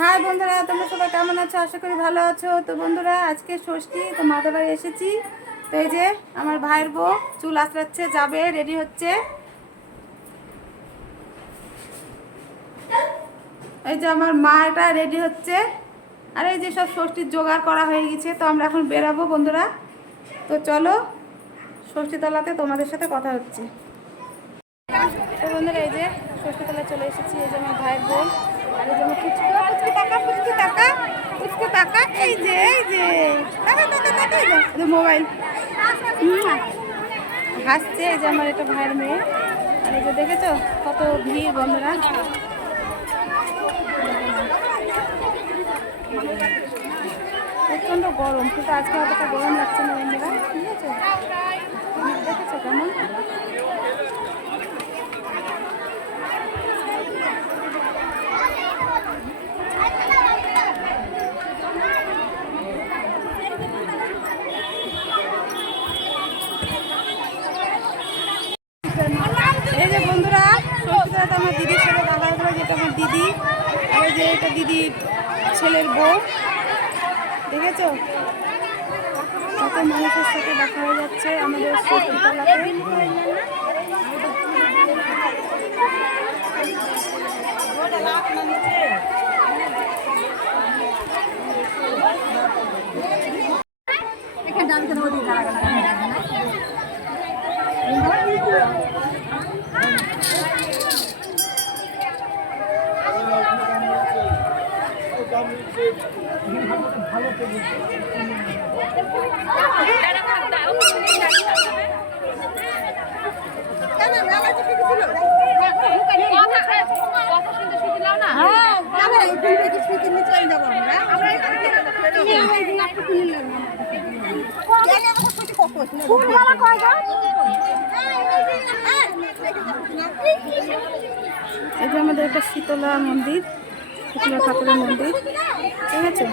High বন্ধুরা, তোমরা সবাই কেমন আছো? আশা করি ভালো আছো। তো বন্ধুরা, আজকে ষষ্ঠী, তো মাদের বাড়ি এসেছি। তো এই যে আমার ভাইয়ের বউ, চুল আঁচড়াচ্ছে, যাবে রেডি হচ্ছে। এই যে আমার মা এটা রেডি হচ্ছে। আর এই যে সব ষষ্ঠীর জোগাড় করা হয়ে গেছে, তো আমরা এখন বেরাবো বন্ধুরা। তো চলো, ষষ্ঠীতলাতে তোমাদের সাথে কথা হচ্ছে। তো বন্ধুরা, এই যে ষষ্ঠীতলা চলে এসেছি, এই যে আমার ভাইয়ের বোন আর এই যে আমার টাকা ফুচকু টাকা এই যে এই যে। টাকা এই যে, মোবাইল। হাসছে এই যে আমার এটা ভাইয়ের মেয়ে। আর এই যে দেখেছ কত ভিড় বন্ধুরা? প্রচণ্ড গরম কিন্তু আজকে অতটা গরম লাগছে না বন্ধুরা। ঠিক আছে? দেখেছ কেমন? এই যে বন্ধুরা সত্যিকার আমার দিদির সাথে দেখা হলো যেটা আমার দিদি। আর যে এটা দিদি ছেলের বউ। দেখেছ? কত মানুষের সাথে দেখা হয়ে যাচ্ছে আমাদের যে আমাদের একটা শীতলা মন্দির শীতলা ঠাকুরের মন্দির। ঠিক আছে?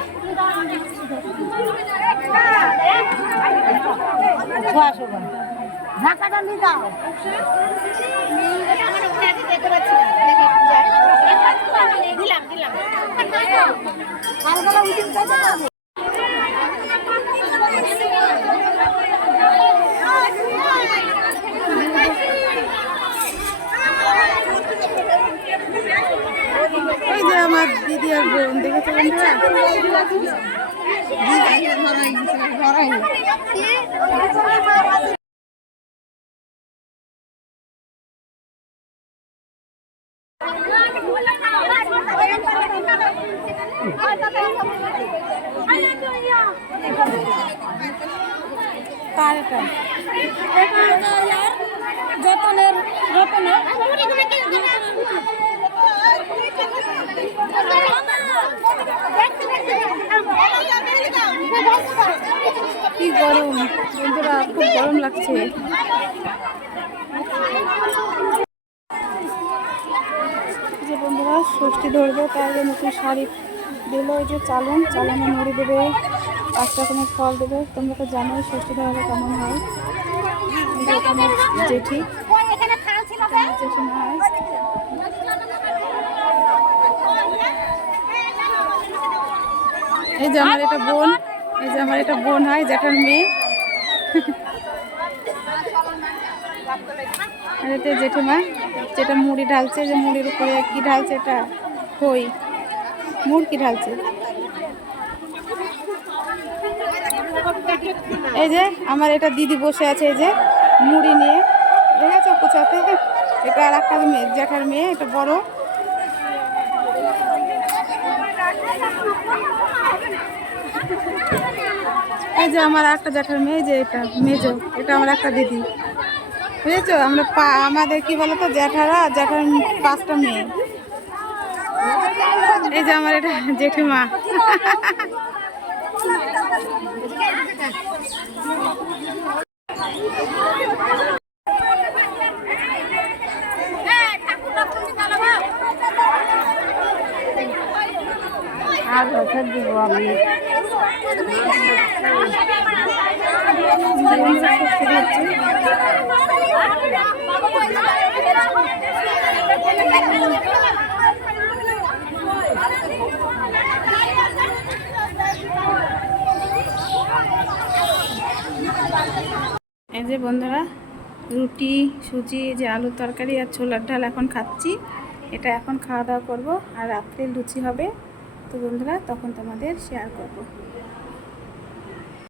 ঢাকাটা নিয়ে যাও দিলাম দিলাম কালবেলা উঠে যাবে এই যে আমার দিদি আর বোন দেখেছ বন্ধুরা কার এটা যতনের রতনের কি গরম, বন্ধুরা খুব গরম লাগছে। যে বন্ধুরা, ষষ্ঠী ধরবে জন্য নতুন শাড়ি দিল। ওই যে চালন, চালানে মুড়ি দেবে পাঁচ রকমের ফল দেবে। তোমরা তো জানোই ষষ্ঠী ধরবে কেমন হয়। জেঠি জেঠিমা এই যে আমার এটা বোন। এই যে আমার এটা বোন হয়, জ্যাঠার মেয়ে। এটা জেঠিমা, যেটা মুড়ি ঢালছে, যে মুড়ির উপরে কি ঢালছে এটা? খই। মুড় কি ঢালছে? এই যে আমার এটা দিদি বসে আছে, এই যে মুড়ি নিয়ে। দেখেছ কোথাতে এটা আর একটা মেয়ে, জ্যাঠার মেয়ে, এটা বড়। এই যে আমার একটা জ্যাঠার মেয়ে যে এটা মেজো, এটা আমার একটা দিদি। বুঝেছ? আমরা পা, আমাদের কি বলতো, জ্যাঠারা আর জ্যাঠার পাঁচটা মেয়ে। এই যে আমার এটা জেঠিমা। আর দিব আমি। এই যে বন্ধুরা, রুটি, সুজি যে আলু তরকারি আর ছোলার ডাল এখন খাচ্ছি। এটা এখন খাওয়া দাওয়া করব আর রাত্রে লুচি হবে। বন্ধুরা তখন তোমাদের শেয়ার করব।